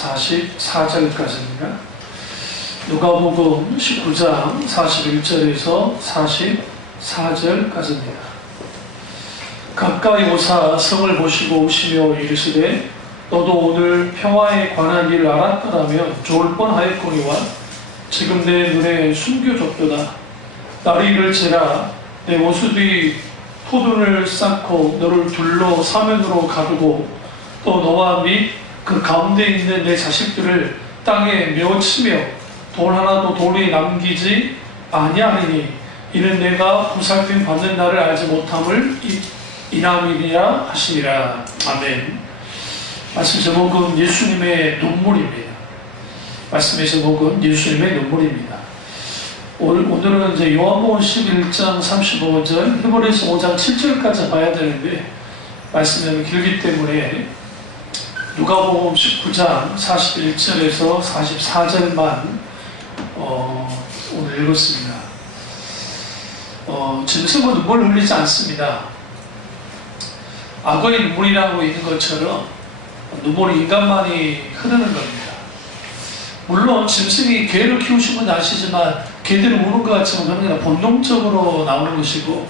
44절까지입니다. 누가복음 19장 41절에서 44절까지입니다. 가까이 오사 성을 보시고 오시며 이르시되 너도 오늘 평화에 관한 일을 알았더라면 좋을 뻔하였거니와 지금 내 눈에 숨겨졌도다. 날이 이를지라 내 모습이 토둔을 쌓고 너를 둘러 사면으로 가두고 또 너와 및 그 가운데 있는 내 자식들을 땅에 메어치며 돌 하나도 돌에 남기지 아니하리니 이는 내가 보살핌 받는 날을 알지 못함을 인함이니라 하시니라. 아멘. 말씀 제목은 예수님의 눈물입니다. 말씀의 제목은 예수님의 눈물입니다. 오늘은 이제 요한복음 11장 35절, 히브리서 5장 7절까지 봐야 되는데 말씀이 길기 때문에 누가복음 19장 41절에서 44절만 오늘 읽었습니다. 짐승은 눈물을 흘리지 않습니다. 악어의 눈물이라고 있는 것처럼 눈물이 인간만이 흐르는 겁니다. 물론 짐승이 개를 키우신 분 아시지만 개들은 우는 것 같지만 그런 게 본능적으로 나오는 것이고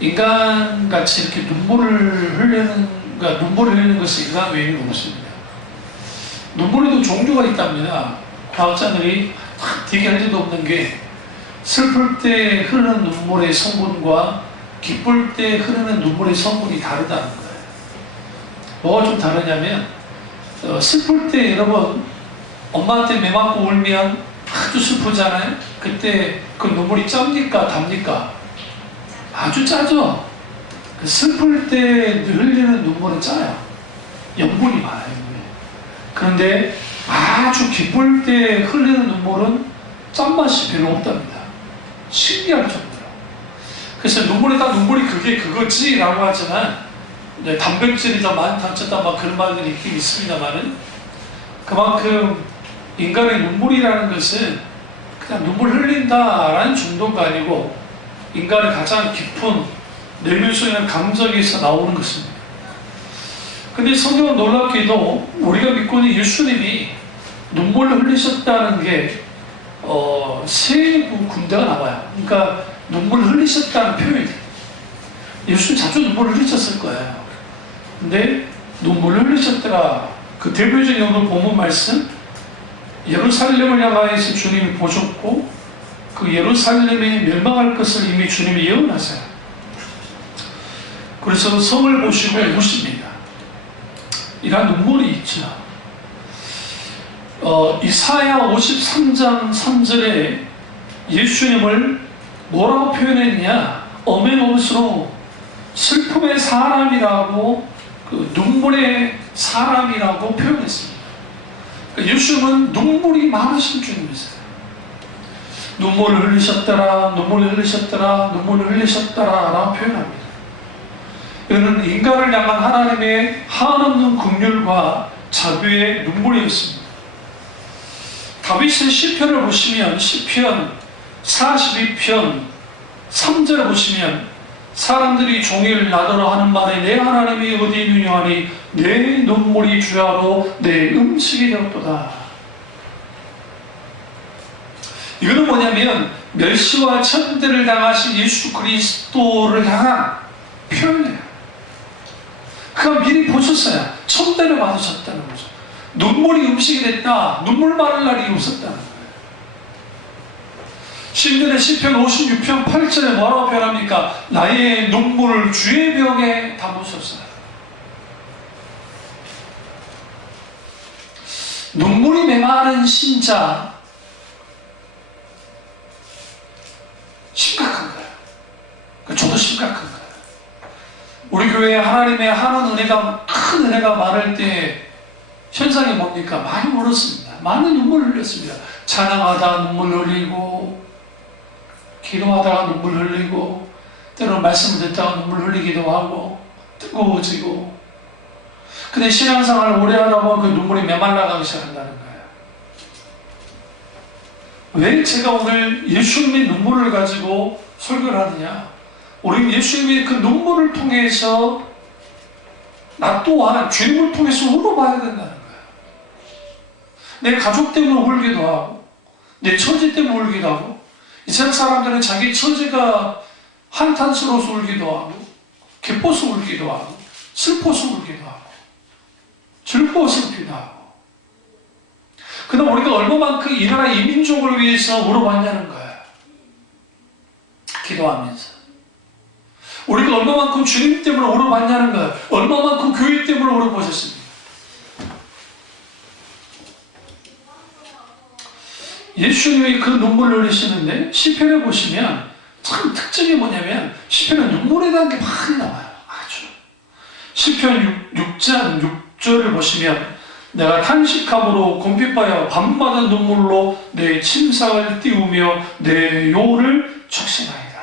인간같이 이렇게 눈물을 흘리는 것이 인간 외에는 없습니다. 눈물에도 종류가 있답니다. 과학자들이 되게 할 일도 없는 게 슬플 때 흐르는 눈물의 성분과 기쁠 때 흐르는 눈물의 성분이 다르다는 거예요. 뭐가 좀 다르냐면 슬플 때 여러분 엄마한테 매 맞고 울면 아주 슬프잖아요. 그때 그 눈물이 짭니까 답니까? 아주 짜죠. 슬플 때 흘리는 눈물은 짜요. 염분이 많아요. 그런데 아주 기쁠 때 흘리는 눈물은 짠맛이 별로 없답니다. 신기할 정도로. 그래서 눈물이 그게 그거지 라고 하지만 단백질이 더 많다 막 그런 말들이 있긴 있습니다만은 그만큼 인간의 눈물이라는 것은 그냥 눈물 흘린다라는 정도가 아니고 인간의 가장 깊은 내면 속에 있는 감정에서 나오는 것입니다. 근데 성경은 놀랍게도 우리가 믿고 있는 예수님이 눈물을 흘리셨다는 게 세 군데가 나와요. 그러니까 눈물을 흘리셨다는 표현이 예수님 자주 눈물을 흘리셨을 거예요. 근데 눈물을 흘리셨더라. 그 대표적인 오늘 본문 말씀 예루살렘을 향하여서 주님이 보셨고 그 예루살렘이 멸망할 것을 이미 주님이 예언하세요. 그래서 성을 보시고 우십니다. 이런 눈물이 있죠. 이사야 53장 3절에 예수님을 뭐라고 표현했냐? 어메노스로 슬픔의 사람이라고 눈물의 사람이라고 표현했습니다. 예수님은 눈물이 많으신 주님이세요. 눈물을 흘리셨더라, 눈물을 흘리셨더라, 눈물을 흘리셨더라 라고 표현합니다. 이는 인간을 향한 하나님의 한없는 긍휼과 자비의 눈물이었습니다. 다윗의 시편을 보시면 시편 42편 3절을 보시면 사람들이 종일 나더러 하는 말에 내 하나님이 어디 있느냐 하니 내 눈물이 주야로 내 음식이 되었도다. 이거는 뭐냐면 멸시와 천대를 당하신 예수 그리스도를 향한 표현이에요. 그가 미리 보셨어요. 천대를 받으셨다는 거죠. 눈물이 음식이 됐다. 눈물 마를 날이 없었다는 거예요. 신들의 시편 56편 8절에 뭐라고 표현합니까? 나의 눈물을 주의 벽에 담으셨어요. 눈물이 메마른 신자 심각한 거예요. 저도 심각한 거예요. 우리 교회에 하나님의 하는 은혜가 큰 은혜가 많을 때 현상이 뭡니까? 많이 울었습니다. 많은 눈물을 흘렸습니다. 찬양하다 눈물 흘리고 기도하다가 눈물 흘리고 때로는 말씀을 듣다가 눈물 흘리기도 하고 뜨거워지고 근데 신앙생활을 오래 하다 보면 그 눈물이 메말라가기 시작한다는 거예요. 왜 제가 오늘 예수님의 눈물을 가지고 설교를 하느냐? 우리는 예수님의 그 눈물을 통해서, 나 또한 주님을 통해서 울어봐야 된다는 거예요. 내 가족 때문에 울기도 하고, 내 처지 때문에 울기도 하고, 이 세상 사람들은 자기 처지가 한탄스러워서 울기도 하고, 기뻐서 울기도 하고, 슬퍼서 울기도 하고, 즐거워서 울기도 하고. 그럼 우리가 얼마만큼 이 나라 이 민족을 위해서 울어봤냐는 거예요. 기도하면서. 우리가 얼마만큼 주님 때문에 울어봤냐는 거예요. 얼마만큼 교회 때문에 울어보셨습니까? 예수님이 그 눈물을 흘리시는데 시편에 보시면 참 특징이 뭐냐면 시편은 눈물에 대한 게 많이 나와요. 아주. 시편 6장 6절을 보시면 내가 탄식함으로 곰핍하여 밤마다 눈물로 내 침상을 띄우며 내 요를 적신하이다.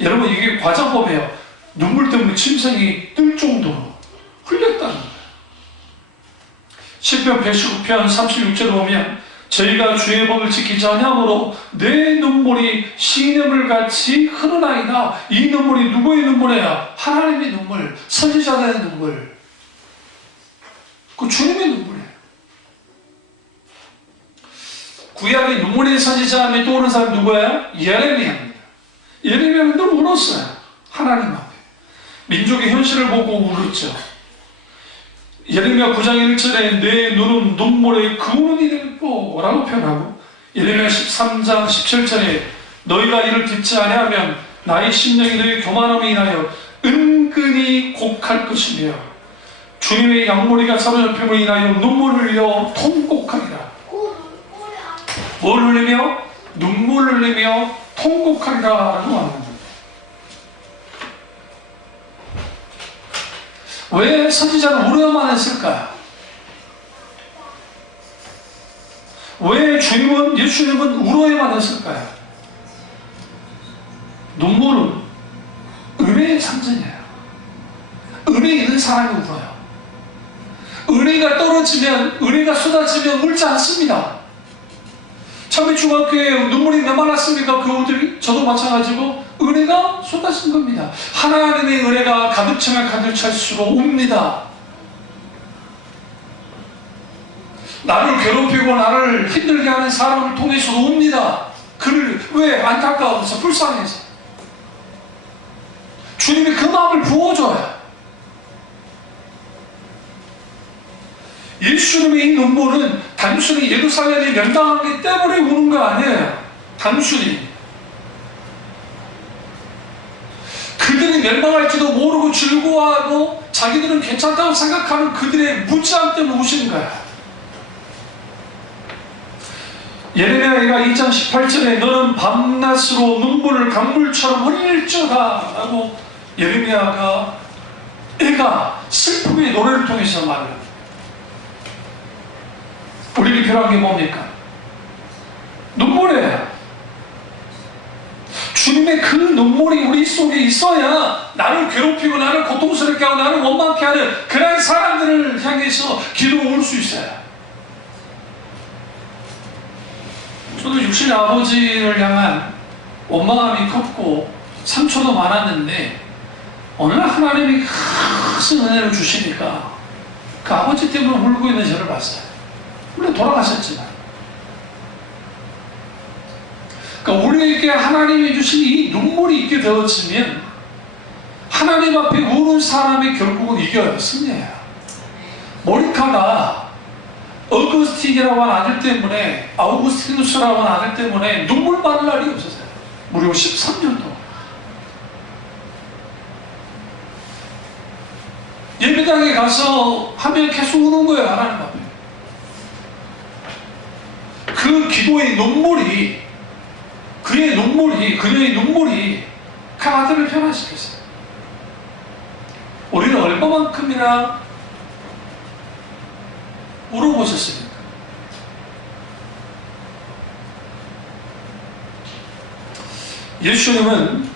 여러분 이게 과장법이에요. 눈물 때문에 침상이 뜰 정도로 흘렸다는 거예요. 시편 119편 36절을 보면 저희가 주의 법을 지키지 아니함으로 내 눈물이 시냇물 같이 흐르나이다. 이 눈물이 누구의 눈물이야? 하나님의 눈물, 선지자들의 눈물, 그 주님의 눈물이에요. 구약의 눈물의 선지자 하면 떠오르는 사람이 누구예요? 예레미야입니다. 예레미야는 늘 울었어요. 하나님 앞에. 민족의 현실을 보고 울었죠. 예레미야 9장 1절에 내 눈은 눈물의 그물이 되고 라고 표현하고, 예레미야 13장 17절에 너희가 이를 듣지 아니하면 나의 심령이 너희 교만함에 인하여 은근히 곡할 것이며 주님의 양머리가 사로잡힘으로 인하여 눈물을 흘려 통곡하리라. 뭘 흘리며? 눈물을 흘리며 통곡하리라 라고 하는 거예요. 왜 선지자는 울어야만 했을까요? 왜 예수님은 울어야만 했을까요? 눈물은 은혜의 상징이에요. 은혜 있는 사람이 울어요. 은혜가 떨어지면, 은혜가 쏟아지면 울지 않습니다. 처음에 중학교에 눈물이 메말랐습니까? 교우들이? 저도 마찬가지고 은혜가 쏟아진 겁니다. 하나님의 은혜가 가득 차면 가득 찰수록 웁니다. 나를 괴롭히고 나를 힘들게 하는 사람을 통해서 웁니다. 그를 왜? 안타까워서, 불쌍해서. 주님이 그 마음을 부어줘요. 예수님의 이 눈물은 단순히 예루살렘이 멸망하기 때문에 우는 거 아니에요. 단순히 그들이 멸망할지도 모르고 즐거워하고 자기들은 괜찮다고 생각하는 그들의 무지함 때문에 우시는 거야. 예레미야가 2장 18절에 너는 밤낮으로 눈물을 강물처럼 흘릴지어다 라고 예레미야가 슬픔의 노래를 통해서 말을 합니다. 우리에게 필요한 게 뭡니까? 눈물이에요. 주님의 그 눈물이 우리 속에 있어야 나를 괴롭히고 나를 고통스럽게 하고 나를 원망케 하는 그런 사람들을 향해서 기도가 올 수 있어요. 저도 육신의 아버지를 향한 원망함이 컸고 상처도 많았는데 어느 날 하나님이 큰 은혜를 주시니까 그 아버지 때문에 울고 있는 저를 봤어요. 물론 돌아가셨지만. 그러니까 우리에게 하나님이 주신 이 눈물이 있게 되어지면 하나님 앞에 우는 사람이 결국은 이겨요. 승리해요. 모리카가 어거스틴이라고 하는 아들 때문에, 아우구스티누스라고 하는 아들 때문에 눈물 마를 날이 없었어요. 무려 13년 동안. 예배당에 가서 하면 계속 우는 거예요. 하나님 앞에. 그 기도의 눈물이, 그녀의 눈물이 그 아들을 변화시켰어요. 우리는 얼마만큼이나 울어보셨습니까? 예수님은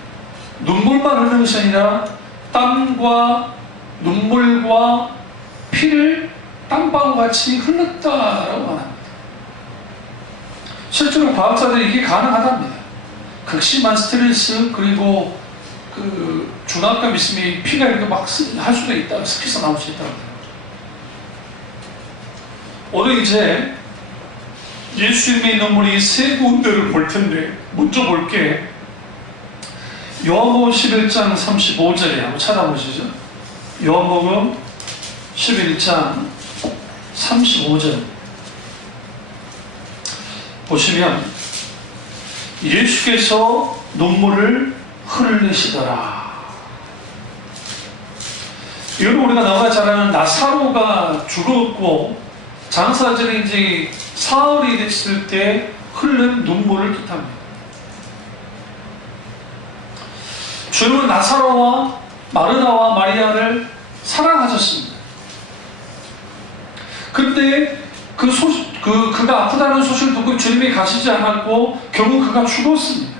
눈물만 흘리는 것이 아니라 땀과 눈물과 피를 땀방울같이 흘렸다라고 말합니다. 실제로 과학자들이 이게 가능하답니다. 극심한 스트레스, 그리고 그 중압감 있으면 피가 이렇게 막 할 수도 있다, 스키서 나올 수 있다고. 오늘 이제 예수님의 눈물이 세 군데를 볼 텐데, 먼저 볼게. 요한복음 11장 35절에 한번 찾아보시죠. 요한복음 11장 35절 보시면 예수께서 눈물을 흘리시더라. 이건 우리가 너무나 잘 아는 나사로가 죽었고 장사절이 이제 사흘이 됐을 때 흘린 눈물을 뜻합니다. 주님은 나사로와 마르다와 마리아를 사랑하셨습니다. 그런데 그가 아프다는 소식을 듣고 주님이 가시지 않았고 결국 그가 죽었습니다.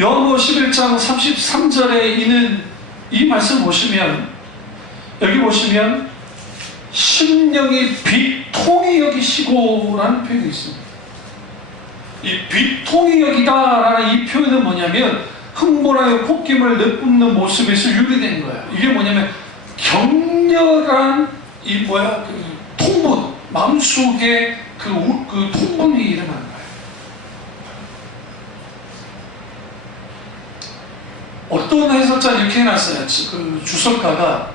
요한복음 11장 33절에 있는 이 말씀 보시면, 여기 보시면 심령이 비통히 여기시고 라는 표현이 있습니다. 이 비통히 여기다라는 이 표현은 뭐냐면 흥분하여 콧김을 내뿜는 모습에서 유래된 거예요. 이게 뭐냐면 격렬한 통분, 마음속에 그 통분이 일어나는 거예요. 어떤 해설자는 이렇게 해놨어요. 그 주석가가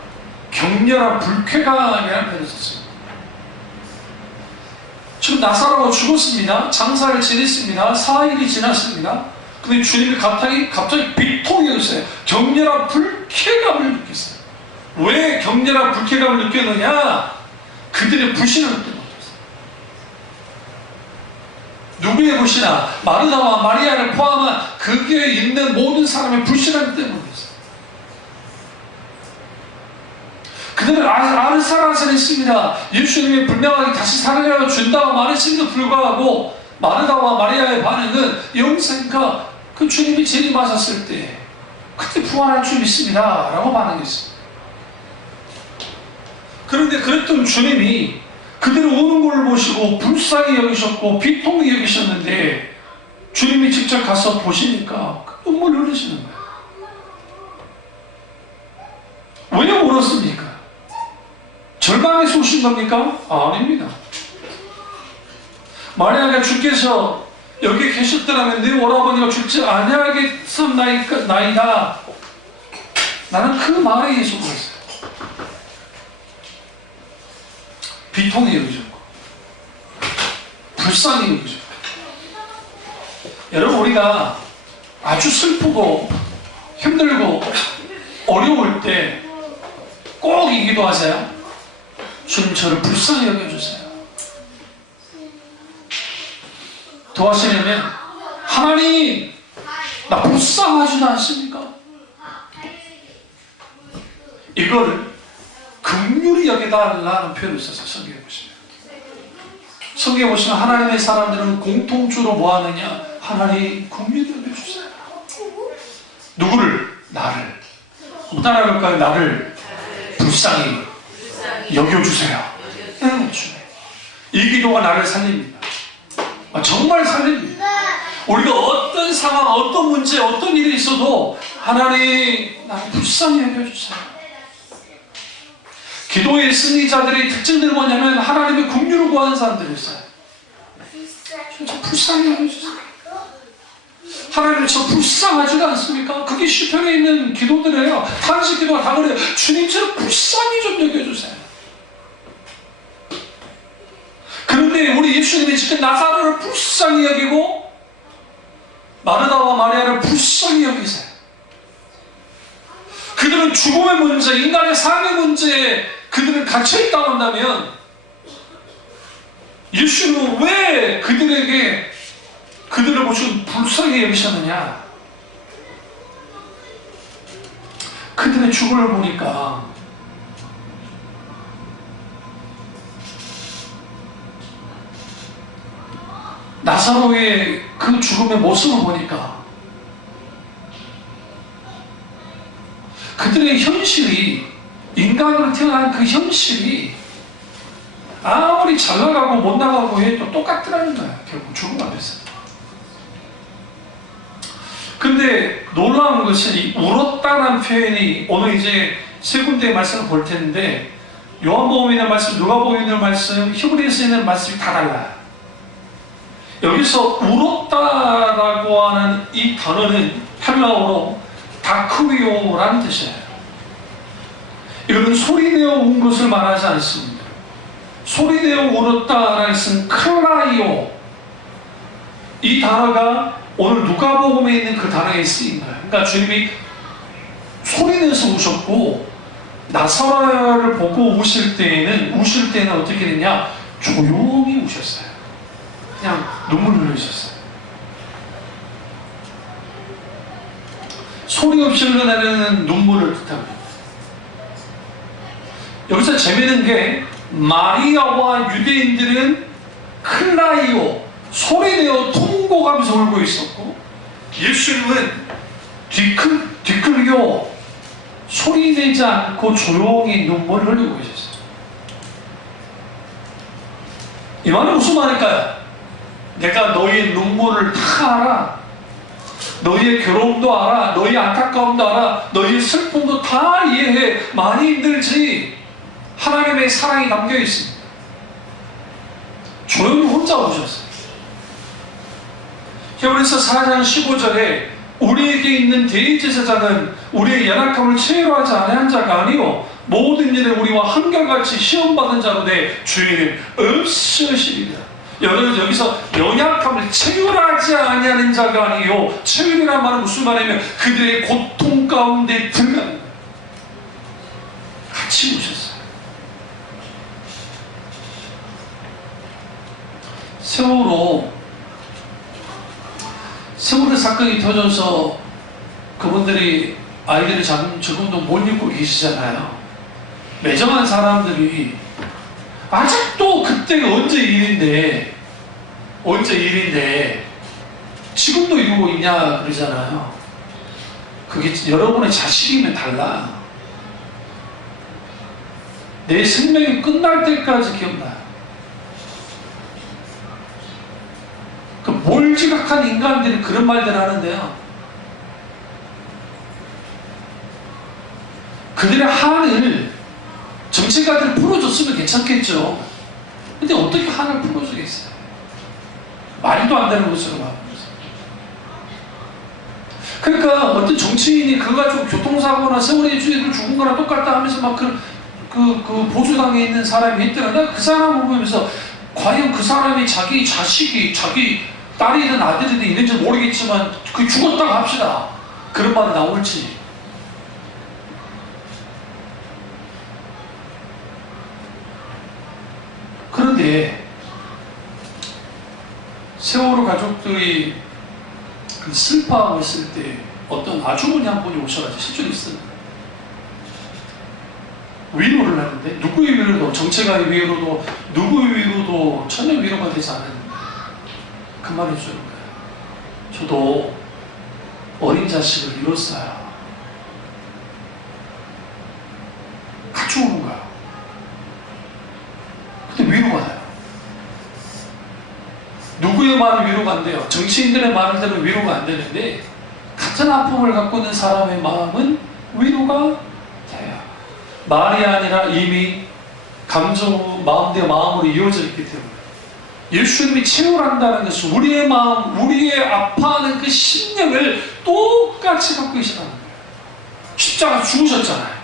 격렬한 불쾌감이라는 표현을 썼어요. 지금 나사로가 죽었습니다. 장사를 지냈습니다. 4일이 지났습니다. 근데 주님이 갑자기 비통이 오셨어요. 격렬한 불쾌감을 느꼈어요. 왜 격렬한 불쾌감을 느꼈느냐? 그들의 불신을 느꼈어요. 누구의 불신아? 마르다와 마리아를 포함한 거기에 있는 모든 사람의 불신함 때문이었어요. 그들은 아르사라스했습니다. 예수님이 분명하게 다시 살아나려 준다고 말했음에도 불구하고 마르다와 마리아의 반응은 영생과 그 주님이 재림하셨을 때 그때 부활할 줄 믿습니다 라고 반응했습니다. 그런데 그랬던 주님이 그들이 오는 걸 보시고 불쌍히 여기셨고 비통히 여기셨는데 주님이 직접 가서 보시니까 눈물을 흘리시는 거예요. 왜 울었습니까? 절망해서 우신 겁니까? 아닙니다. 만약에 주께서 여기 계셨더라면 내 오라버니가 죽지 아니하겠나이다. 나는 그 말에 의해서 울었어요. 비통히 여기셨고 불쌍히 여기셨고. 여러분, 우리가 아주 슬프고 힘들고 어려울 때 꼭 이 기도하세요. 주님, 저를 불쌍히 여겨주세요. 도와주시려면 하나님, 나 불쌍하지도 않습니까? 이거를 긍휼히 여겨달라는 표현을 써서 성경에 보시면, 성경에 보시면 하나님의 사람들은 공통주로 뭐 하느냐? 하나님 긍휼히 여겨주세요. 누구를? 나를. 어디다 그럴까요? 나를 불쌍히 여겨주세요. 이 기도가 나를 살립니다. 정말 살립니다. 우리가 어떤 상황, 어떤 문제, 어떤 일이 있어도 하나님, 나를 불쌍히 여겨주세요. 기도의 승리자들의 특징들이 뭐냐면 하나님의 긍휼을 구하는 사람들이었어요. 진짜 불쌍히 여겨주세요. 하나님, 저 불쌍하지도 않습니까? 그게 시편에 있는 기도들이에요. 탄식 기도가 다 그래요. 주님, 저 불쌍히 좀 여겨주세요. 그런데 우리 예수님이 지금 나사로를 불쌍히 여기고 마르다와 마리아를 불쌍히 여기세요. 그들은 죽음의 문제, 인간의 삶의 문제에 그들은 갇혀있다고 한다면 예수님은 왜 그들을 보시고 불쌍히 여기셨느냐? 그들의 죽음을 보니까 나사로의 그 죽음의 모습을 보니까 그들의 현실이, 인간으로 태어난 그 현실이 아무리 잘 나가고 못 나가고 해도 똑같더라는 거야. 결국 죽음 앞에서. 근데 놀라운 것은 이 울었다는 표현이 오늘 이제 세 군데의 말씀을 볼 텐데, 요한복음에 있는 말씀, 누가복음에 있는 말씀, 히브리서에 있는 말씀이 다 달라요. 여기서 울었다라고 하는 이 단어는 헬라어로 다크리오라는 뜻이에요. 이거는 소리내어 운 것을 말하지 않습니다. 소리내어 울었다라는 것은 클라이오. 이 단어가 오늘 누가복음에 있는 그 단어에 쓰인 거예요. 그러니까 주님이 소리내서 우셨고, 나사로를 보고 우실 때는 어떻게 되냐? 조용히 우셨어요. 그냥 눈물 흘리셨어요. 소리 없이 흘러내리는 눈물을 뜻합니다. 여기서 재미있는 게 마리아와 유대인들은 클라이오, 소리내어 통곡하면서 울고 있었고, 예수님은 뒤클리오, 소리내지 않고 조용히 눈물을 흘리고 계셨어요. 이 말은 무슨 말일까요? 내가 너희의 눈물을 다 알아. 너희의 괴로움도 알아. 너희의 안타까움도 알아. 너희의 슬픔도 다 이해해. 많이 힘들지. 하나님의 사랑이 담겨 있습니다. 조용히 혼자 오셨어요. 히브리서 4장 15절에 우리에게 있는 대제사장은 우리의 연약함을 체류하지 아니한 자가 아니요 모든 일에 우리와 한결같이 시험받은 자로 돼 주의는 없으시리라. 여기서 연약함을 체휼하지 아니하는 자가 아니요, 체휼이란 말은 무슨 말이냐면 그들의 고통 가운데 들어가는 거예요. 같이 오셨어요. 세월호 사건이 터져서 그분들이 아이들이 조금도 못 입고 계시잖아요. 매정한 사람들이 아직도 그때가 언제 일인데 지금도 이러고 있냐 그러잖아요. 그게 여러분의 자식이면 달라. 내 생명이 끝날 때까지 기억나요. 그 몰지각한 인간들이 그런 말들 하는데요. 그들의 한을 정치가들이 풀어줬으면 괜찮겠죠. 근데 어떻게 한을 풀어주겠어요? 말도 안 되는 것으로 말하면서. 그러니까 어떤 정치인이 그거 가지고 교통사고나 세월의 주의를 죽은 거나 똑같다 하면서 막 그 보수당에 있는 사람이 있더라. 내가 그 사람을 보면서 과연 그 사람이 자기 자식이 자기 딸이든 아들이든 있는지 모르겠지만 그 죽었다고 합시다. 그런 말이 나올지. 그런데 세월호 가족들이 슬퍼하고 있을 때 어떤 아주머니 한 분이 오셔가지고 실존 있습니다. 위로를 하는데 누구의 위로도, 정체가의 위로도, 누구의 위로도 전혀 위로가 되지 않은 그 말을 주는 거예요. 저도 어린 자식을 잃었어요. 같이 오는 거야. 근데 위로가 돼요. 누구의 말은 위로가 안 돼요. 정치인들의 말을 들으면 위로가 안 되는데 같은 아픔을 갖고 있는 사람의 마음은 위로가 돼요. 말이 아니라 이미 감정으로, 마음대로 마음으로 이어져 있기 때문에 예수님이 치유한다는 것은 우리의 마음, 우리의 아파하는 그 심령을 똑같이 갖고 계시다는 거예요. 십자가 죽으셨잖아요.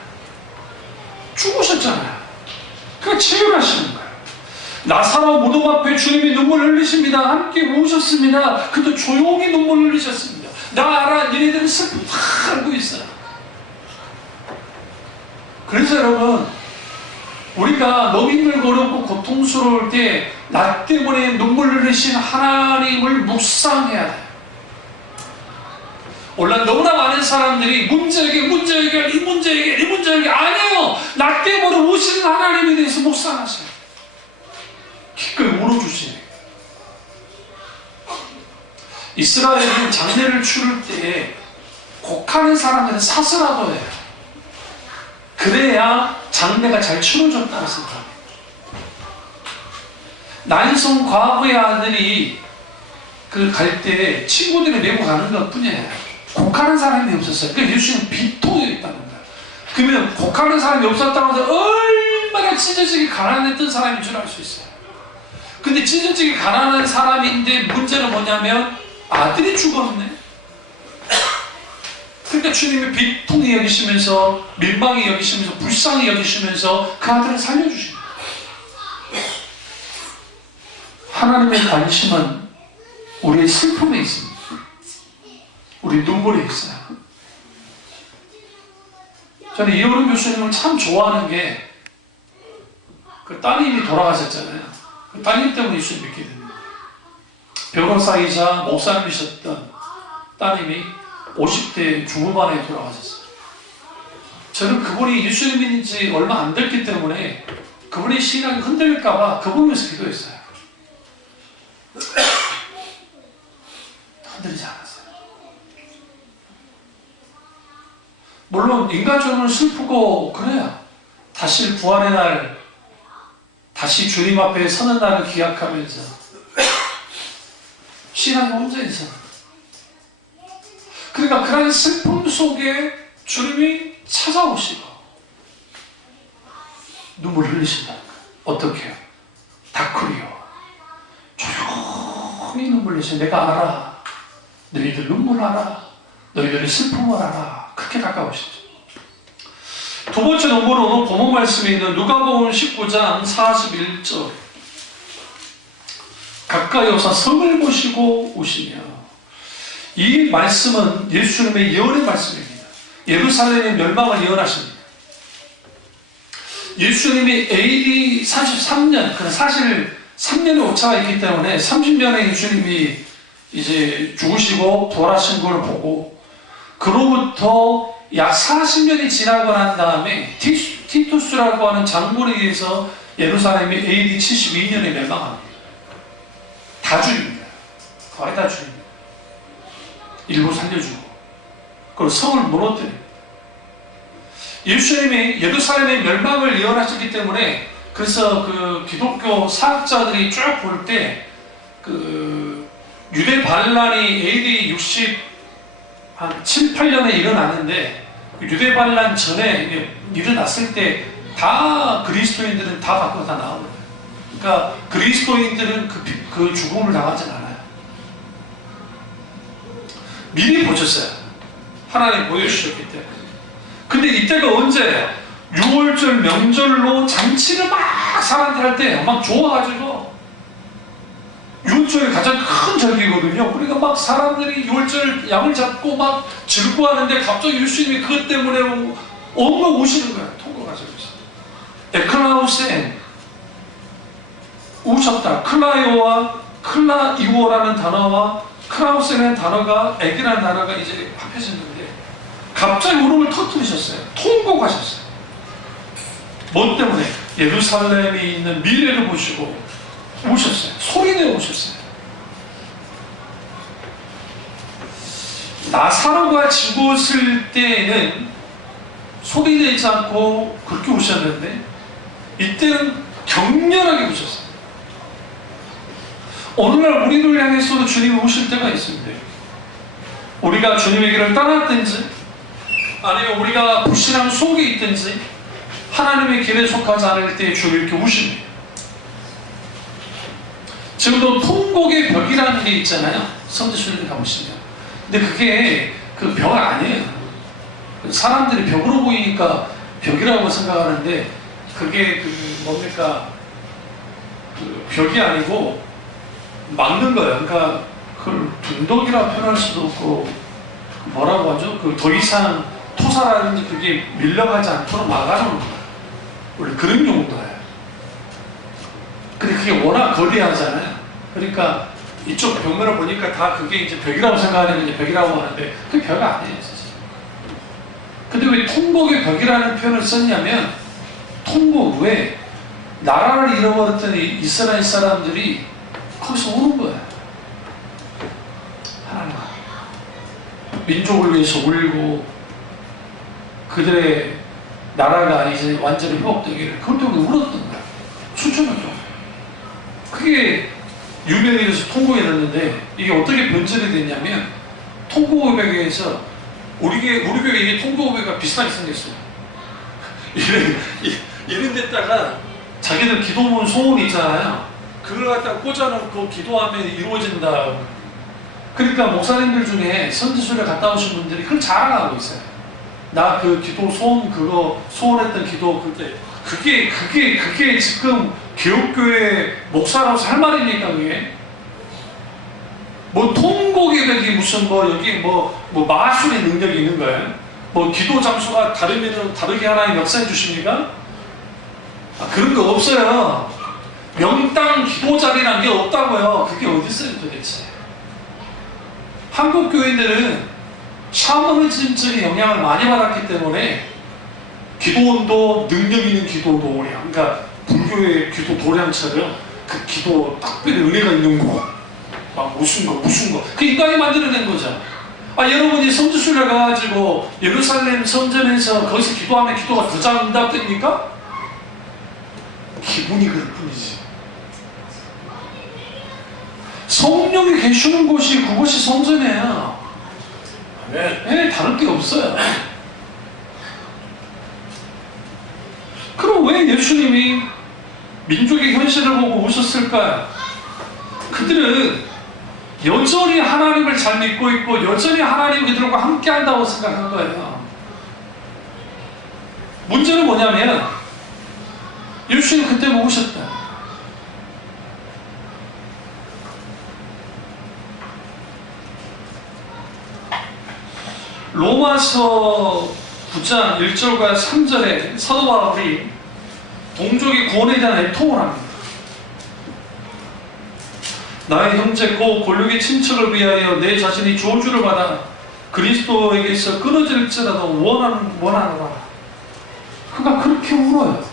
그러니까 치유하시는 거예요. 나사로 무덤 앞에 주님이 눈물 흘리십니다. 함께 우셨습니다. 그도 조용히 눈물 흘리셨습니다. 나 알아. 너희들은 슬픔 다 알고 있어요. 그래서 여러분, 우리가 너무 힘들고 어렵고 고통스러울 때 나 때문에 눈물 흘리신 하나님을 묵상해야 돼요. 오늘 너무나 많은 사람들이 문제 해결, 이 문제 해결 아니에요. 나 때문에 오시는 하나님에 대해서 묵상하세요. 기꺼이 울어주세요. 이스라엘은 장례를 치를 때 곡하는 사람들은 사스라도 해요. 그래야 장례가 잘 치러졌다는 생각이에요. 난성 과부의 아들이 갈 때 친구들이 메고 가는 것 뿐이에요. 곡하는 사람이 없었어요. 그러니까 예수님은 비통해 있다는 거예요. 그러면 곡하는 사람이 없었다고 해서 얼마나 찢어지게 가난했던 사람인 줄 알 수 있어요. 근데 찢어지게 가난한 사람인데 문제는 뭐냐면 아들이 죽었네. 그러니까 주님이 비통히 여기시면서, 민망히 여기시면서, 불쌍히 여기시면서 그 아들을 살려주십니다. 하나님의 관심은 우리의 슬픔에 있습니다. 우리 눈물에 있어요. 저는 이효령 교수님을 참 좋아하는 게 그 따님이 돌아가셨잖아요. 그 따님 때문에 예수를 믿게 됩니다. 변호사이자 목사님이셨던 따님이 50대 중후반에 돌아가셨어요. 저는 그분이 예수님인지 얼마 안 됐기 때문에 그분의 신앙이 흔들릴까봐 그분 위해서 기도했어요. 흔들리지 않았어요. 물론 인간적으로는 슬프고 그래요. 다시 부활의 날, 다시 주님 앞에 서는 날을 기약하면서 신앙이 혼자 있어. 그러니까 그런 슬픔 속에 주님이 찾아오시고 눈물 흘리신다. 어떻게 해요? 다크리요. 조용히 눈물 흘리시. 내가 알아. 너희들 눈물 알아. 너희들의 슬픔을 알아. 그렇게 가까우시죠. 두 번째 눈물은 본문 말씀에 있는 누가복음 19장 41절. 가까이 오사 성을 보시고 우시며. 이 말씀은 예수님의 예언의 말씀입니다. 예루살렘의 멸망을 예언하십니다. 예수님이 AD 43년, 사실 3년의 오차가 있기 때문에 30년에 예수님이 이제 죽으시고 부활하신 걸 보고, 그로부터 약 40년이 지나고 난 다음에 티투스라고 하는 장군에 의해서 예루살렘이 AD 72년에 멸망합니다. 다 죽입니다. 거의 다 죽입니다. 일부 살려주고, 그리고 성을 무너뜨립니다. 예수님이 예루살렘의 멸망을 예언하셨기 때문에, 그래서 그 기독교 사학자들이 쭉 볼 때 그 유대 반란이 AD 67, 8년에 일어났는데, 유대 반란 전에 일어났을 때 다 그리스도인들은 다 밖으로 다 나옵니다. 그러니까 그리스도인들은 그 죽음을 당하지 않아요. 미리 보셨어요. 하나님 보여주셨기 때문에. 근데 이때가 언제예요? 6월절 명절로 잔치를 막 사람들 할 때 막 좋아가지고, 6월절이 가장 큰 절기거든요. 그러니까 막 사람들이 6월절 양을 잡고 막 즐거워하는데 갑자기 예수님이 그것 때문에 엉엉 우시는 거예요. 통곡하시면서. 에클라우센, 우셨다. 클라이오와 클라이오라는 단어와 크라우센이라는 단어가, 애기라는 단어가 이제 합해졌는데, 갑자기 울음을 터뜨리셨어요. 통곡하셨어요. 뭐 때문에? 예루살렘에 있는 미래를 보시고 우셨어요. 소리내어 우셨어요. 나사로가 죽었을 때는 소리내지 않고 그렇게 우셨는데, 이때는 격렬하게 우셨어요. 오늘날 우리를 향해서도 주님이 우실 때가 있습니다. 우리가 주님의 길을 떠났든지, 아니면 우리가 불신앙 속에 있든지, 하나님의 길에 속하지 않을 때 주님이 이렇게 우십니다. 지금도 통곡의 벽이라는 게 있잖아요. 성지순례 가보시면. 근데 그게 그 벽 아니에요. 사람들이 벽으로 보이니까 벽이라고 생각하는데, 그게 그 뭡니까? 그 벽이 아니고 막는 거예요. 그러니까 그걸 둔덕이라 표현할 수도 없고, 뭐라고 하죠? 그 더 이상 토사라든지 그게 밀려가지 않도록 막아놓는 거예요. 우리 그런 용도예요. 근데 그게 워낙 거대하잖아요. 그러니까 이쪽 벽면을 보니까 다 그게 이제 벽이라고 생각하는 게 이제 벽이라고 하는데, 그게 벽 아니에요, 사실. 근데 왜 통곡의 벽이라는 표현을 썼냐면, 통곡, 왜? 나라를 잃어버렸던 이스라엘 사람들이 거기서 우는 거예요. 하나님, 민족을 위해서 울고, 그들의 나라가 이제 완전히 회복되기를, 그것 때문에 울었던 거예요. 수천을 좀. 그게 유명이 돼서 통곡이 됐는데, 이게 어떻게 변절이 됐냐면, 통곡의벽에서 우리 교회 이게 통곡의벽가 비슷하게 생겼어요. 이런 데다가 자기들 기도문 소원이 있잖아요. 그걸 갖다가 꽂아놓고 기도하면 이루어진다. 그러니까 목사님들 중에 선지순례 갔다 오신 분들이 그걸 자랑하고 있어요. 나 그 기도 소원 그거 소원했던 기도 그때 그게 지금 개혁교회 목사라고 할 말입니까 그게? 뭐 통곡이 무슨 뭐 여기 뭐 마술의 능력이 있는 거예요? 뭐 기도 장소가 다르면은 다르게 하나님 역사해 주십니까? 그런 거 없어요. 명당 기도 자리란 게 없다고요. 그게 어디 있어요 도대체? 한국 교인들은 샤머니즘적인 영향을 많이 받았기 때문에 기도원도 능력 있는 기도 도량, 그러니까 불교의 기도 도량처럼 그 기도 딱별히 은혜가 있는 거, 막 무슨 거 그 인간이 만들어낸 거죠. 여러분이 성지순례 가가지고 예루살렘 성전에서 거기서 기도하면 기도가 더 잘 응답됩니까? 기분이 그럴 뿐이지. 성령이 계시는 곳이 그곳이 성전이에요. 네, 다를 게 없어요. 그럼 왜 예수님이 민족의 현실을 보고 웃었을까요? 그들은 여전히 하나님을 잘 믿고 있고 여전히 하나님 그들과 함께 한다고 생각한 거예요. 문제는 뭐냐면 예수님 그때 뭐 오셨다. 로마서 9장 1절과 3절에 사도 바울이 동족의 구원에 대한 애통을 합니다. 나의 형제 곧 권력의 친척을 위하여 내 자신이 저주를 받아 그리스도에게서 끊어질지라도 원하노라. 그러니까 그렇게 울어요.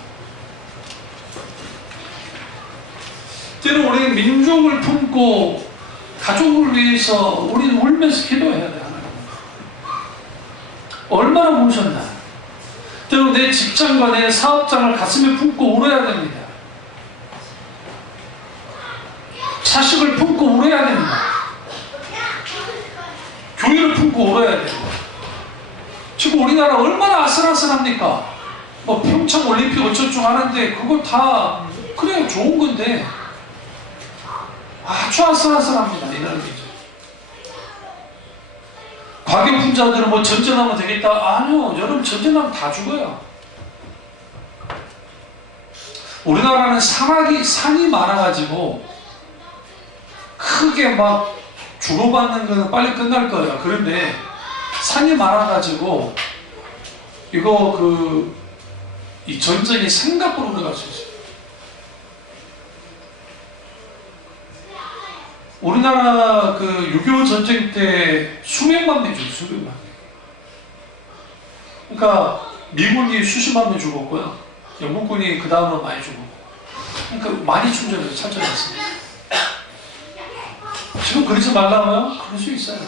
때로 우리는 민족을 품고 가족을 위해서 우리는 울면서 기도해야 돼요. 얼마나 우셨나. 때로 내 직장과 내 사업장을 가슴에 품고 울어야 됩니다. 자식을 품고 울어야 됩니다. 교회를 품고 울어야 됩니다. 지금 우리나라 얼마나 아슬아슬합니까? 뭐 평창 올림픽 어쩌고 하는데 그거 다 그래요 좋은 건데 아주 아슬아슬합니다. 이런 게. 과격분자들은 뭐 전쟁하면 되겠다. 아니요. 여러분 전쟁하면 다 죽어요. 우리나라는 산이 많아가지고 크게 막 주고받는 거는 빨리 끝날 거예요. 그런데 산이 많아가지고 이 전쟁이 생각보다 오래 갈 수 있어요. 우리나라 6.25 전쟁 때 수백만 명 죽었어요. 수백만 명. 그러니까 미군이 수십만 명 죽었고요. 영국군이 그 다음으로 많이 죽었고. 그러니까 많이 충전해서 참전했습니다. 지금 그러지 말라고요? 그럴 수 있어요.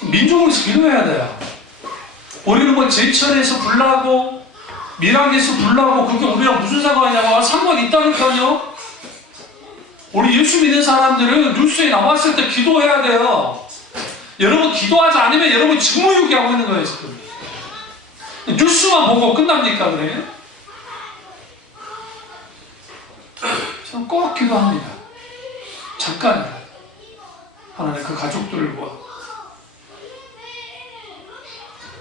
민족을 기도해야 돼요. 우리는 뭐 제천에서 불나고 밀양에서 불나고 그게 우리랑 무슨 상관이냐고. 상관이 있다니까요. 우리 예수 믿는 사람들은 뉴스에 나왔을 때 기도해야 돼요. 여러분 기도하지 않으면 여러분 직무유기하고 있는 거예요 지금. 뉴스만 보고 끝납니까 그래요? 저는 꼭 기도합니다. 잠깐 하나님 그 가족들과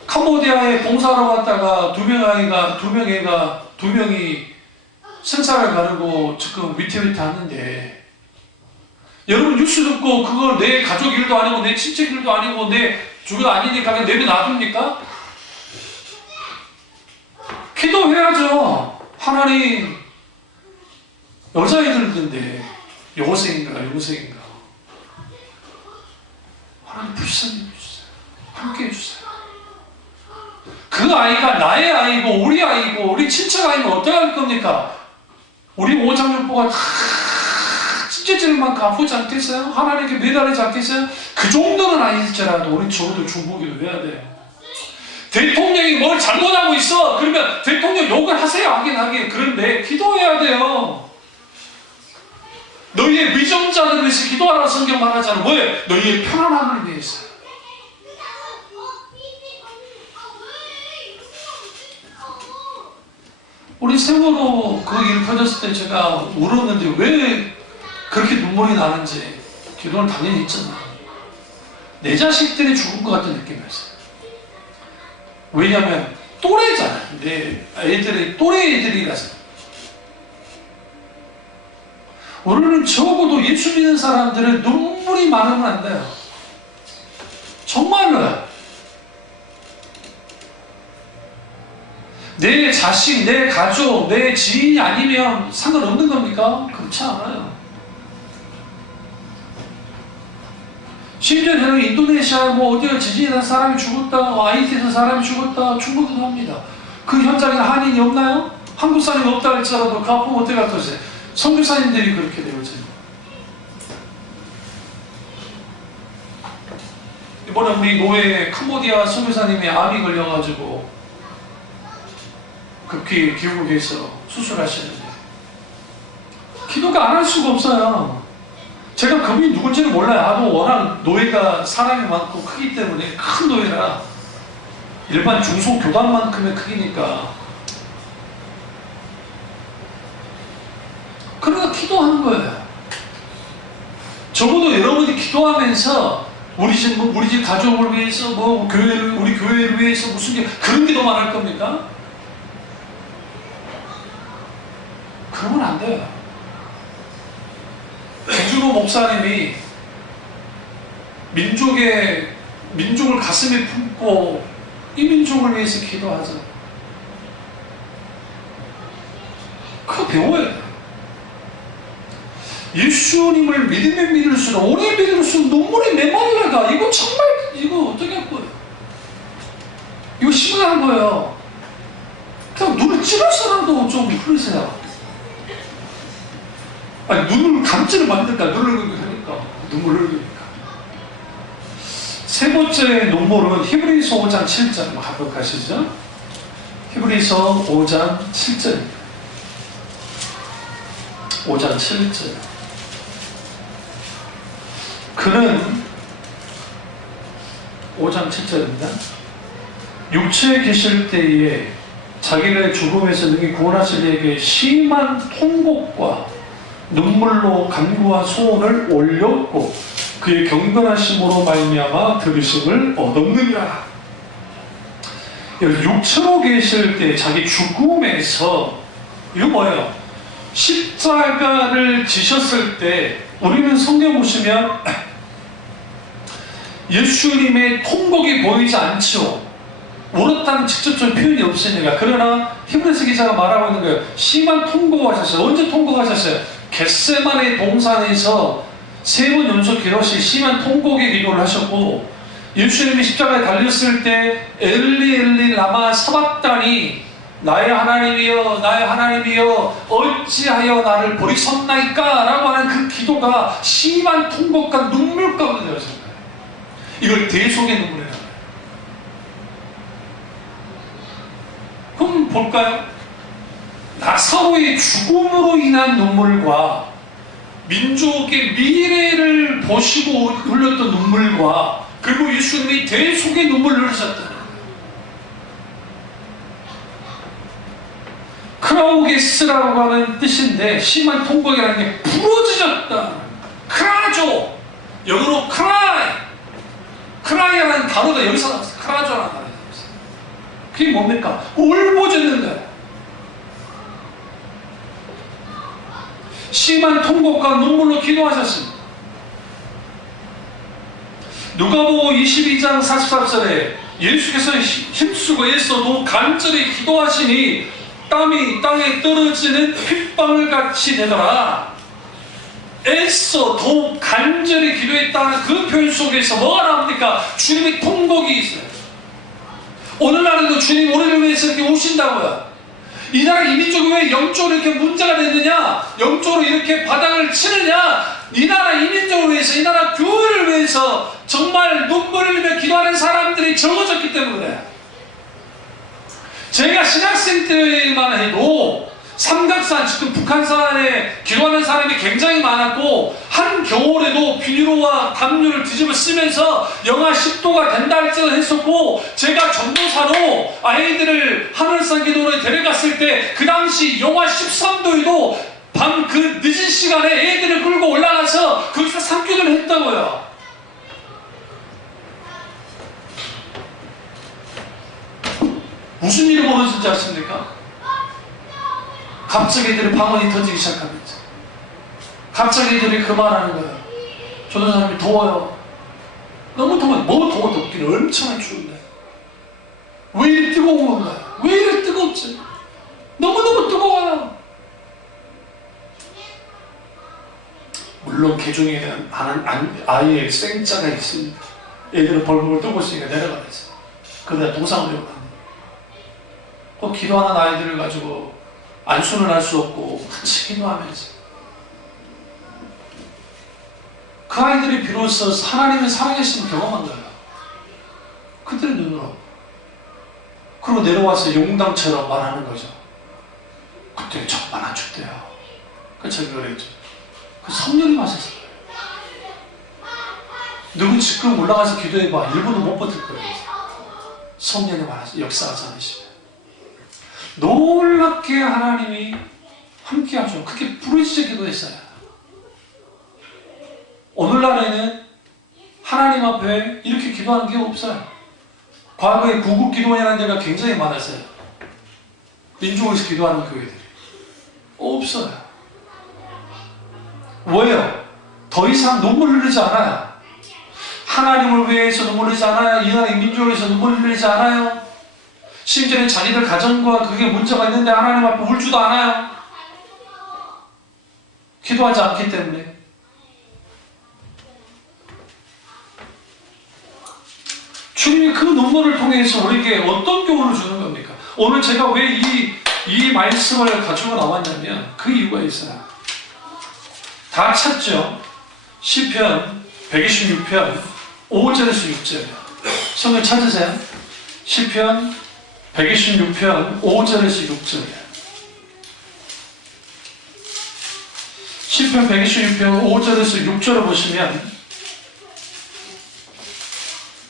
캄보디아에 봉사하러 갔다가 두 명이 생사를 가르고 지금 위태위태하는데 여러분 뉴스 듣고 그걸 내 가족 일도 아니고 내 친척 일도 아니고 내 주변 아니니까 그냥 내려놔둡니까? 기도해야죠. 하나님 여자애들인데 여고생인가 하나님 불쌍히 해주세요. 함께 해주세요. 그 아이가 나의 아이고 우리 아이고 우리 친척 아이면 어떻게 할 겁니까? 우리 오장육부가 다 찢어질 만큼 아프지 않겠어요? 하나님께 매달리지 않겠어요? 그 정도는 아닐지라도 우리 적어도 중보기도 해야 돼요. 대통령이 뭘 잘못하고 있어. 그러면 대통령 욕을 하세요. 하긴. 그런데 기도해야 돼요. 너희의 위정자들을 위해서 기도하라고 성경 말하잖아. 왜? 너희의 편안함을 위해서. 우리 세월호 그 일 터졌을 때 제가 울었는데 왜 그렇게 눈물이 나는지 기도는 당연히 있잖아요. 내 자식들이 죽은 것 같은 느낌이었어요. 왜냐하면 또래잖아요. 내 애들이 또래 애들이라서. 우리는 적어도 예수 믿는 사람들은 눈물이 많으면 안 돼요. 정말로요. 내 자식, 내 가족, 내 지인이 아니면 상관없는 겁니까? 그렇지 않아요. 심지어 저는 인도네시아 어디가 지진이 난 사람이 죽었다, 아이티에서 사람이 죽었다, 중국에도 합니다. 그 현장에 한인이 없나요? 한국 사람이 없다 할지라도 그 아픔 어떻게 할 것이에요? 선교사님들이 그렇게 되어져요. 이번에 우리 노예 캄보디아 선교사님이 암이 걸려가지고 급히 귀국해서 수술하시는데 기도가 안 할 수가 없어요. 제가 그분이 누군지는 몰라요. 하도 워낙 노예가 사람이 많고 크기 때문에 큰 노예라 일반 중소교단만큼의 크기니까. 그러니까 기도하는 거예요. 적어도 여러분이 기도하면서 우리 집 가족을 위해서 우리 교회를 위해서 무슨 그런 기도만 할 겁니까? 그러면 안 돼요. 김준호 목사님이 민족을 가슴에 품고 이 민족을 위해서 기도하자. 그거 배워야 돼요. 예수님을 믿으면 믿을수록 오래 믿을수록 눈물이 메마르게 가. 이거 정말 이거 어떻게 할 거예요? 이거 심각한 거예요. 그냥 눈을 찔러서라도 좀 흘리세요. 아니 눈을 감지를 만든다. 눈을 하니까 눈물을 흘리니까. 세 번째 눈물은 히브리서 5장 7절 한번 가시죠. 히브리서 5장 7절입니다. 5장 7절. 그는 5장 7절입니다. 육체에 계실 때에 자기를 죽음에서 능히 구원하실 이에게 심한 통곡과 눈물로 간구와 소원을 올렸고 그의 경건하심으로 말미암아 들으심을 얻었느니라. 육체로 계실 때 자기 죽음에서 이거 뭐예요? 십자가를 지셨을 때 우리는 성경 보시면 예수님의 통곡이 보이지 않죠. 울었다는 직접적인 표현이 없으니까. 그러나 히브리서 기자가 말하고 있는 거예요. 심한 통곡하셨어요. 언제 통곡하셨어요? 겟세마네 동산에서 3번 연속 기도시 심한 통곡의 기도를 하셨고, 예수님이 십자가에 달렸을 때 엘리 엘리 라마 사박다니 나의 하나님이여 나의 하나님이여 어찌하여 나를 버리셨나이까 라고 하는 그 기도가 심한 통곡과 눈물 가운데 되어졌어요. 이걸 대속의 눈물이라고 해요. 그럼 볼까요? 나사로의 죽음으로 인한 눈물과 민족의 미래를 보시고 흘렸던 눈물과 그리고 예수님이 대속의 눈물을 흘리셨다는 거예요. 크라우게스라고 하는 뜻인데 심한 통곡이라는 게 부러지셨다. 크라조, 영어로 크라이라는 단어가 여기서 나왔어요. 크라조라는 단어가 나왔어요. 그게 뭡니까? 울부짖는 거예요. 심한 통곡과 눈물로 기도하셨습니다. 누가복음 22장 44절에 예수께서 힘쓰고 애써도 간절히 기도하시니 땀이 땅에 떨어지는 핏방울 같이 되더라. 애써 더욱 간절히 기도했다는 그 표현 속에서 뭐가 나옵니까? 주님의 통곡이 있어요. 오늘날에도 주님 우리를 위해서 이렇게 오신다고요. 이 나라 이민족이 왜 영적으로 이렇게 문제가 됐느냐, 영적으로 이렇게 바닥을 치느냐, 이 나라 이민족을 위해서, 이 나라 교회를 위해서 정말 눈물을 흘리며 기도하는 사람들이 적어졌기 때문에. 제가 신학생 때만 해도 삼각산, 지금 북한산에 기도하는 사람이 굉장히 많았고 한 겨울에도 비료와 담요를 뒤집어 쓰면서 영하 10도가 된다 할지도 했었고, 제가 전도사로 아이들을 하늘산 기도로 데려갔을 때 그 당시 영하 13도에도 밤 그 늦은 시간에 애들을 끌고 올라가서 거기서 산기도를 했다고요. 무슨 일이 벌어진지 아십니까? 갑자기 애들이 방언이 터지기 시작합니다. 갑자기 애들이 그 말하는 거예요. 전도사님이 더워요. 너무 더워요. 뭐 더워 덥기는 얼마나 추운데. 왜 이리 뜨거운 건가요? 왜 이리 뜨겁지? 너무너무 뜨거워요. 물론 개중에는 아예 생자가 있습니다. 애들은 벌벌 뜨고 있으니까 내려가면서 그러다 동상으로 갑니다. 꼭 기도하는 아이들을 가지고 안수는 할 수 없고 같이 기도하면서 그 아이들이 비로소 하나님의 살아계심을 경험한 거예요. 그들의 눈으로. 그리고 내려와서 용당처럼 말하는 거죠. 그때 정말 안 춥대요. 그 저기 그랬죠. 그 성령이 마셨어요. 누구 지금 올라가서 기도해봐. 1분도 못 버틸 거예요. 성령이 말하시 역사하지 않으시면. 놀랍게 하나님이 함께하죠. 그게 부르짖어 기도했어요. 오늘날에는 하나님 앞에 이렇게 기도하는 게 없어요. 과거에 구국기도회라는 데가 굉장히 많았어요. 민족에서 기도하는 교회들이 없어요. 왜요? 더 이상 눈물 흘리지 않아요. 하나님을 위해서 눈물 흘리지 않아요. 이 나라의 민족을 위해서 눈물 흘리지 않아요. 심지어는 자기들 가정과 그게 문제가 있는데 하나님 앞에 울지도 않아요. 기도하지 않기 때문에. 주님이 그 눈물을 통해서 우리에게 어떤 교훈을 주는 겁니까? 오늘 제가 왜 이 말씀을 가지고 나왔냐면 그 이유가 있어요. 다 찾죠? 시편 126편 5절에서 6절. 성경 찾으세요. 시편 126편 5절에서 6절. 시편 126편 5절에서 6절을 보시면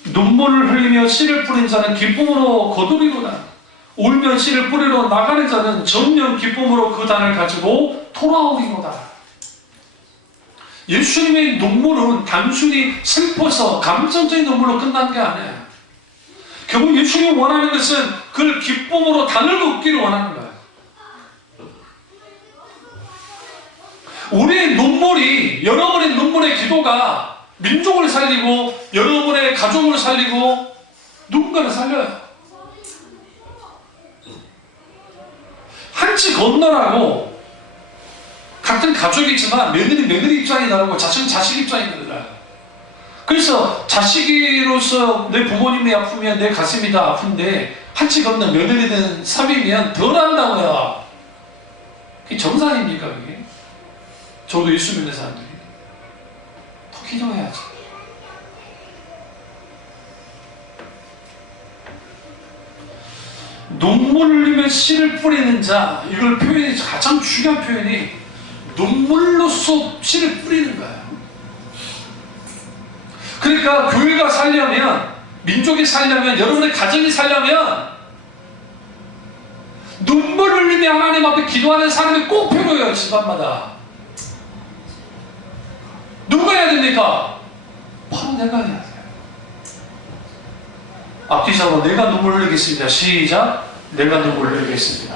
눈물을 흘리며 씨를 뿌린 자는 기쁨으로 거두리로다. 울며 씨를 뿌리러 나가는 자는 전면 기쁨으로 그 단을 가지고 돌아오리로다. 예수님의 눈물은 단순히 슬퍼서 감정적인 눈물로 끝난 게 아니에요. 결국 예수님이 원하는 것은 그걸 기쁨으로 단을 걷기를 원하는 거예요. 우리의 눈물이, 여러분의 눈물의 기도가 민족을 살리고 여러분의 가족을 살리고 누군가를 살려요. 한치 건너라고 같은 가족이지만 며느리 입장이 다르고 자식 입장이 달라요. 그래서 자식으로서 내 부모님이 아프면 내 가슴이 다 아픈데 한치 건너 며느리든 삽이면 덜 한다고요. 그게 정상입니까 그게? 저도 예수 믿는 사람들이 더 기도해야지. 눈물 흘리며 씨를 뿌리는 자, 이걸 표현이 가장 중요한 표현이 눈물로써 씨를 뿌리는 거예요. 그러니까 교회가 살려면, 민족이 살려면, 여러분의 가정이 살려면 눈물 흘리며 하나님 앞에 기도하는 사람이 꼭 필요해요. 집안마다. 누가 해야 됩니까? 바로 내가 해야 돼요. 앞뒤적으로 내가 눈물 흘리겠습니다. 시작. 내가 눈물 흘리겠습니다.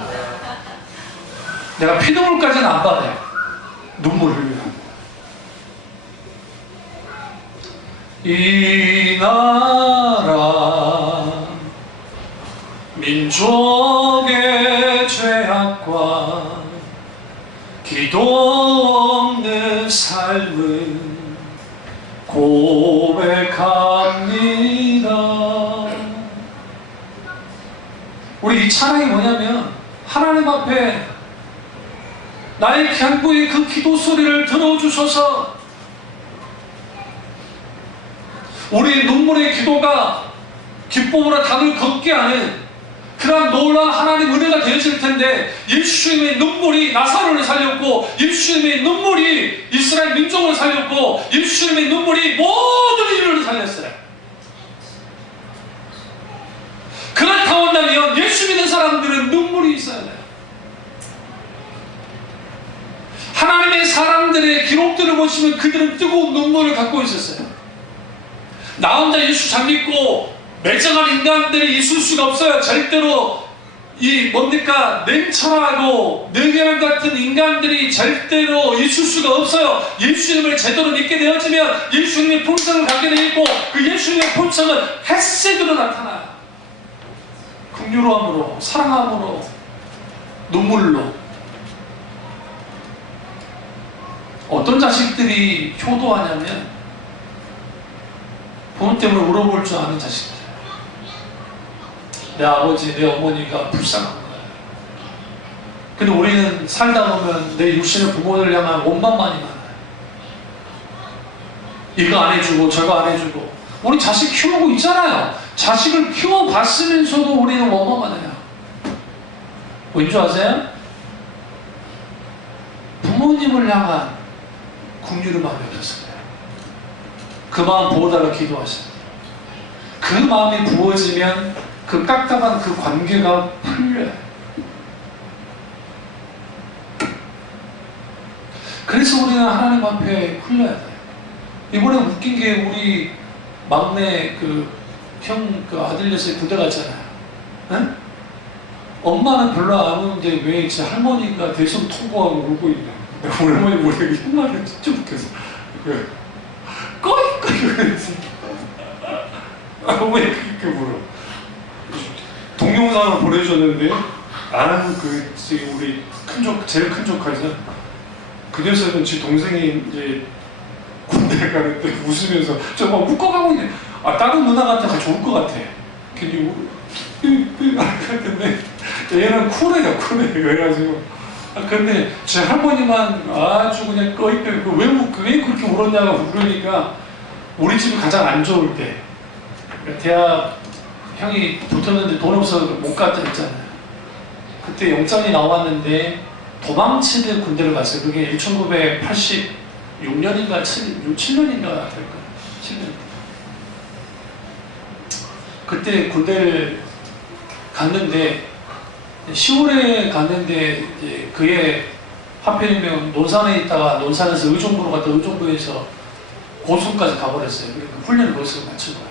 내가 피눈물까지는 안 받아요. 눈물 흘려요. 이 나라 민족의 죄악과 기도 없는 삶은 고백합니다. 우리 이 찬양이 뭐냐면 하나님 앞에 나의 간구의 그 기도 소리를 들어주셔서 우리의 눈물의 기도가 기쁨으로 단을 걷게 하는 그러한 놀라운 하나님 은혜가 되어질 텐데 예수님의 눈물이 나사로를 살렸고 예수님의 눈물이 이스라엘 민족을 살렸고 예수님의 눈물이 모든 인류를 살렸어요. 그렇다 한다면 예수 믿는 사람들은 눈물이 있어야 돼요. 하나님의 사람들의 기록들을 보시면 그들은 뜨거운 눈물을 갖고 있었어요. 나 혼자 예수 잘 믿고 매정한 인간들이 있을 수가 없어요. 절대로 뭡니까 냉철하고 냉혈 같은 인간들이 절대로 있을 수가 없어요. 예수님을 제대로 믿게 되어지면 예수님의 품성을 갖게 되고 그 예수님의 품성은 햇색으로 나타나요. 긍휼함으로, 사랑함으로, 눈물로. 어떤 자식들이 효도하냐면 부모 때문에 울어볼 줄 아는 자식들. 내 아버지, 내 어머니가 불쌍한 거예요. 근데 우리는 살다 보면 내 육신의 부모를 향한 원망만이 많아요. 이거 안 해주고 저거 안 해주고. 우리 자식 키우고 있잖아요. 자식을 키워봤으면서도 우리는 원망만 해요. 왠지 아세요? 부모님을 향한 긍휼의 마음이 없었어요. 그 마음 부어달라 기도하세요. 그 마음이 부어지면 그 깝깝한 그 관계가 풀려요. 그래서 우리는 하나님 앞에 흘려야 돼요. 이번에 웃긴 게 우리 막내 그 아들 녀석이 군대 갔잖아요. 네? 엄마는 별로 안 우는데 왜 제 할머니가 대성 통보하고 울고 있냐. 우리 할머니 우리 흉말을 진짜 웃겨서 꺼이 그랬어. 어머니 그렇게 물어. 동영상을 보내줬는데 나는 지금 우리 제일 큰 조카죠. 그 녀석은 지 동생이 이제 군대 가는데 웃으면서 저 막 묶어가고 있네. 다른 누나 같아 좋을 것 같아. 괜히 근데 얘는 쿨해요. 그래가지고 근데 제 할머니만 아주 그냥 꺼있고 왜 그렇게 울었냐고 그러니까 우리 집이 가장 안 좋을 때 대학 형이 붙었는데 돈 없어서 못 갔다 했잖아요. 그때 영장이 나왔는데 도망치듯 군대를 갔어요. 그게 1986년인가 7년인가 될 거예요. 7년. 그때 군대를 갔는데 10월에 갔는데 이제 그해 하필이면 논산에 있다가 논산에서 의정부로 갔다 의정부에서 고성까지 가버렸어요. 그러니까 훈련을 벌써 마친 거예요.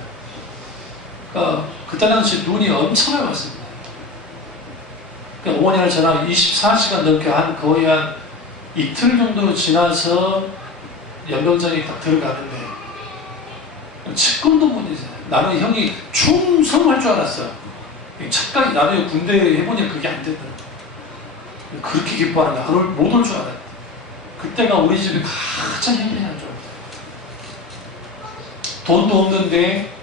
그러니까 그때 당시 눈이 엄청나게 왔습니다. 그러니까 어머니랑 저랑 24시간 넘게 거의 한 이틀 정도 지나서 연병장에 딱 들어가는데 측근도 못 잊어요. 나는 형이 충성할 줄 알았어. 착각이 나중에 군대 해보니까 그게 안 되더라고. 그렇게 기뻐하는데 그걸 못 올 줄 알았어. 그때가 우리 집이 가장 힘든 한 줄. 돈도 없는데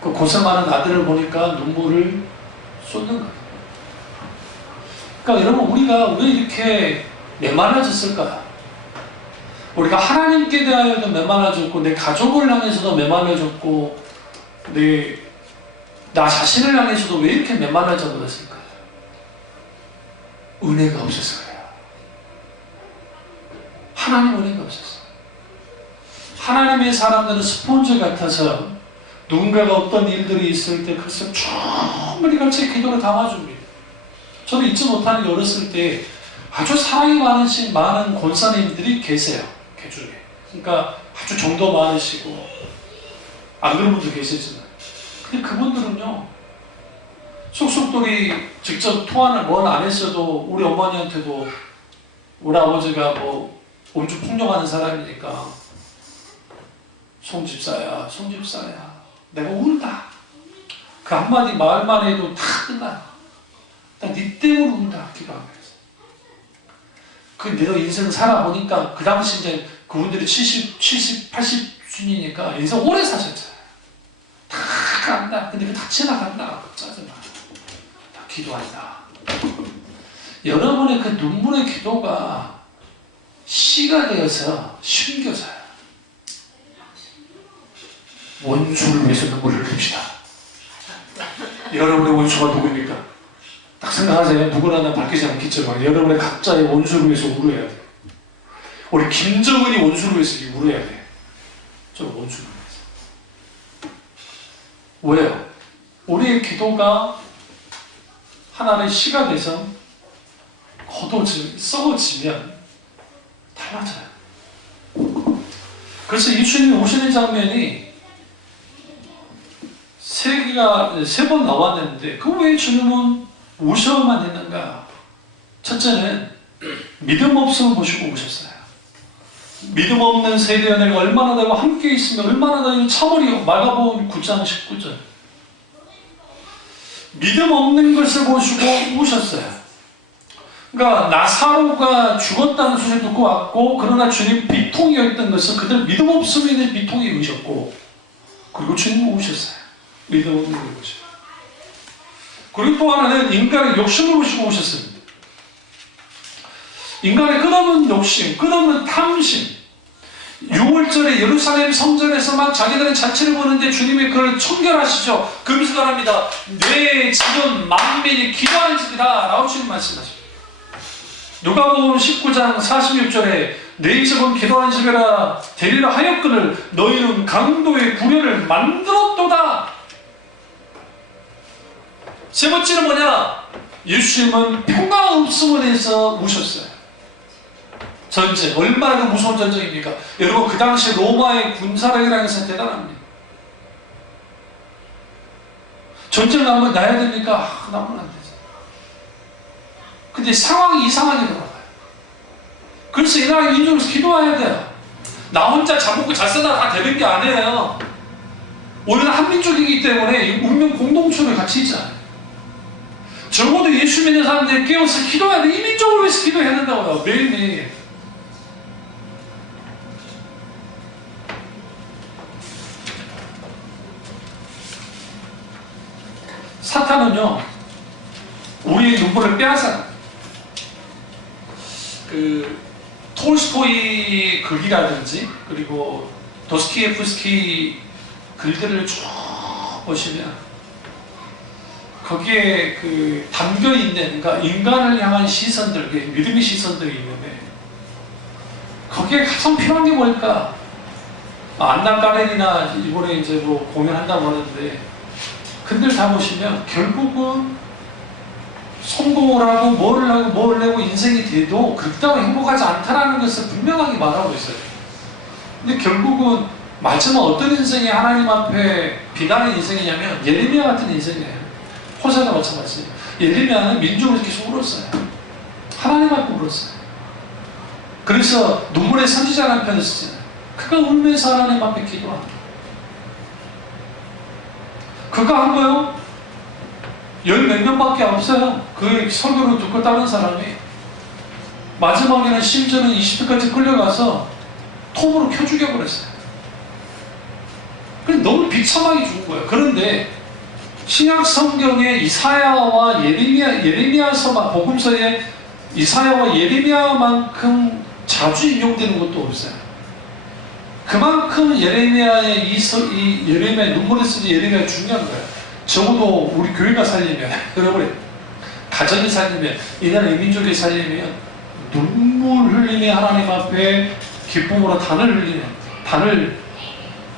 그 고생하는 아들을 보니까 눈물을 쏟는 거예요. 그러니까 여러분 우리가 왜 이렇게 메말라졌을까? 우리가 하나님께 대하여도 메말라졌고 내 가족을 향해서도 메말라졌고 나 자신을 향해서도 왜 이렇게 메말라져 버렸을까? 은혜가 없어서 그래요. 하나님 은혜가 없었어. 하나님의 사람들은 스폰지 같아서 누군가가 어떤 일들이 있을 때 그것을 충분히 같이 기도를 담아줍니다. 저는 잊지 못하는 게 어렸을 때 아주 사랑이 많은 권사님들이 계세요. 개중에. 그러니까 아주 정도 많으시고 안 그런 분도 계시지만 근데 그분들은요 속속들이 직접 통화를 뭘 안 했어도 우리 어머니한테도 우리 아버지가 뭐 온주 폭력하는 사람이니까 송집사야 내가 운다. 그 한마디 말만 해도 다 끝나. 나 네 때문에 운다. 기도하면서. 내가 인생을 살아보니까 그 당시 이제 그분들이 70, 80순이니까 인생 오래 사셨잖아요. 다 간다. 근데 다 지나간다. 짜증나. 다 기도한다. 여러분의 그 눈물의 기도가 씨가 되어서 숨겨져요. 원수를 위해서 눈물을 흘립시다. 여러분의 원수가 누구입니까? 딱 생각하세요. 누구나 다 바뀌지 않겠지만 여러분의 각자의 원수를 위해서 울어야 돼. 우리 김정은이 원수를 위해서 울어야 돼. 저 원수를 위해서. 왜요? 우리의 기도가 하나의 씨가 돼서 썩어지면 달라져요. 그래서 예수님이 오시는 장면이 세 번 나왔는데 그 왜 주님은 오셔야만 했는가? 첫째는 믿음 없음을 보시고 오셨어요. 믿음 없는 세대와 내가 얼마나 되고 함께 있으면 얼마나 더 참으리요. 마가복음 9장 19절. 믿음 없는 것을 보시고 오셨어요. 그러니까 나사로가 죽었다는 소리 듣고 왔고, 그러나 주님 비통이었던 것은 그들 믿음 없음에 대한 비통이 오셨고, 그리고 주님은 오셨어요. 믿음 없는 걸 보시고. 그리고 또 하나는 인간의 욕심을 보시고 오셨습니다. 인간의 끝없는 욕심, 끝없는 탐심. 6월절에 예루살렘 성전에서만 자기들은 자체를 보는데 주님이 그걸 청결하시죠. 금수달합니다. 내 집은 만민이 기도하는 집이다 라고 주님 말씀하십니다. 누가복음 19장 46절에 내 집은 기도하는 집이라 되리라 하였거늘 너희는 강도의 구려를 만들었도다. 세 번째는 뭐냐? 예수님은 평강 없음을 해서 오셨어요. 전쟁, 얼마나 그 무서운 전쟁입니까? 여러분, 그 당시 로마의 군사력이라는 것은 대단합니다. 전쟁 나면 나야 됩니까? 나면 안 되죠. 근데 상황이 이상하게 돌아가요. 그래서 이 나라 인종에서 기도해야 돼요. 나 혼자 잡고 잘 쓰다 다 되는 게 아니에요. 우리는 한민족이기 때문에 운명 공동체로 같이 있잖아요. 적어도 예수 믿는 사람들이 깨어서 기도해야 돼. 이민족을 위해서 기도해야 된다고요. 매일매일. 사탄은요, 우리의 눈물을 빼앗아요. 톨스토이 글이라든지, 그리고 도스토옙스키 글들을 쭉 보시면, 거기에 담겨있는, 그러니까 인간을 향한 시선들, 믿음의 시선들이 있는데, 거기에 가장 필요한 게 뭘까? 안나 까렌이나 이번에 이제 뭐 공연한다고 하는데, 근데 다 보시면 결국은 성공을 하고 뭘 내고 인생이 돼도 그렇다고 행복하지 않다라는 것을 분명하게 말하고 있어요. 근데 결국은 마지막 어떤 인생이 하나님 앞에 비난의 인생이냐면 예레미야 같은 인생이에요. 호세나 마찬가지예요. 예레미야는 민족을 계속 울었어요. 하나님 앞에 울었어요. 그래서 눈물의 선지자라는 편을 쓰잖아요. 그가 울면서 하나님 앞에 기도합니다. 그가 한 거요? 10몇 명밖에 없어요. 그 설교를 듣고 따른 사람이. 마지막에는 심지어는 20대까지 끌려가서 톱으로 켜 죽여버렸어요. 너무 비참하게 죽은 거예요. 그런데 신약 성경에 이사야와 예레미야서만, 복음서에 이사야와 예레미야만큼 자주 인용되는 것도 없어요. 그만큼 예레미야의 예레미야의 눈물을 쓰는 예레미야가 중요한 거예요. 적어도 우리 교회가 살리면, 여러분의 가정이 살리면, 이 나라 민족이 살리면 눈물 흘리며 하나님 앞에 기쁨으로 단을 흘리는, 단을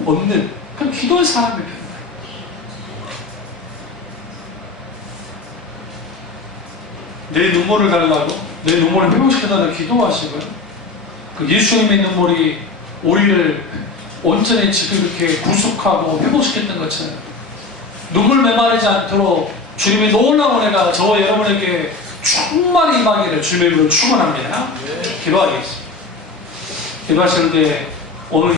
얻는 그런 기도의 사람이 필요해요. 내 눈물을 달라고, 내 눈물을 회복시켜달라고 기도하시고요. 그 예수님의 눈물이 우리를 온전히 지금 이렇게 구속하고 회복시켰던 것처럼 눈물 메마르지 않도록 주님의 놀라운 은혜가 저와 여러분에게 충만히 임하기를 주님의 이름으로 축원합니다. 기도하겠습니다. 기도하실 때 오늘